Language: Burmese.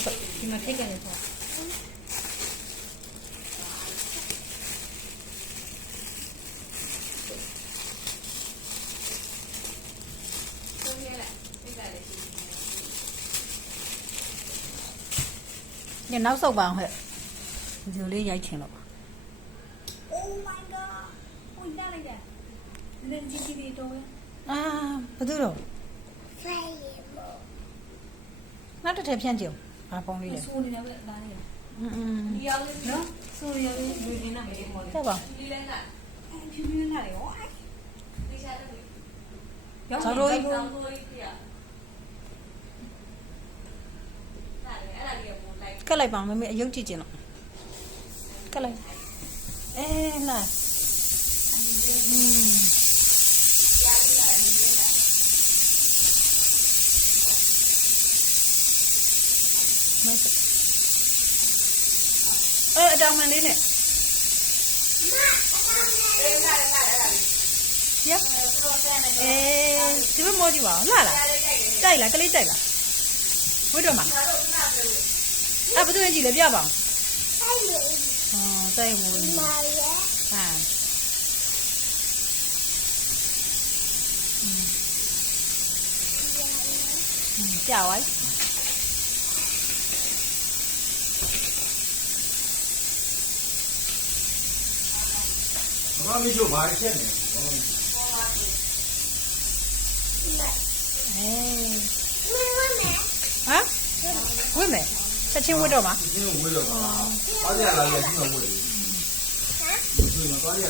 နောက်ဆို ဒီမှာထိတ်ကနေပေါ့ညနောက်ဆုတ်ပါအောင်ဟဲ့ဒီလိုလေးရိုက်ချင်လို့ Oh my god ဟိုညလိုက်တယ်နည်းနည်းကြီးကြီးတော့ အာဘာလို့တော့ Fire. နောက်တစ်ထည့်ဖြန့်ကြည့်ဘာပုံလေးလဲ ဆိုးနေတယ်ဒါလေး ဒီရောက်လေး နော်ဆိုးရလေးလူနေနာမလေးပေါ်တယ် တက်ပါ ဒီလဲကဖြူဖြူနာလေဟောဒီစားတယ်ရောင်းလို့ရောင်းလို့ပြရအဲ့ဒါလေးကပို့လိုက်က တ်လိုက်ပါမမေအယုတ်ကြည့်ချင်တော့ကတ်လိုက်အဲလာအတောင်မှန်လေးနဲ့ရဒီဘက်မောကြည့်ပါဦးလာလားကြိုက်လားကလေးကြိုက်လားဝတ်တော့မှာအဲ့ဘယ်သူကြည့်လဲပြပါအောင်ဟောကြိုက်ဘူးဟာကြာဝိုင်း ဘာမှမကြိုးပါချက်နေ ဟမ်ဝိမယ်ချက်ချင်းဝတ်တော့မှာ ဒီလိုဝေးတော့ပါဘာကြလာလဲဒီလိုဝေးတယ်ဒီလိုတော့ရ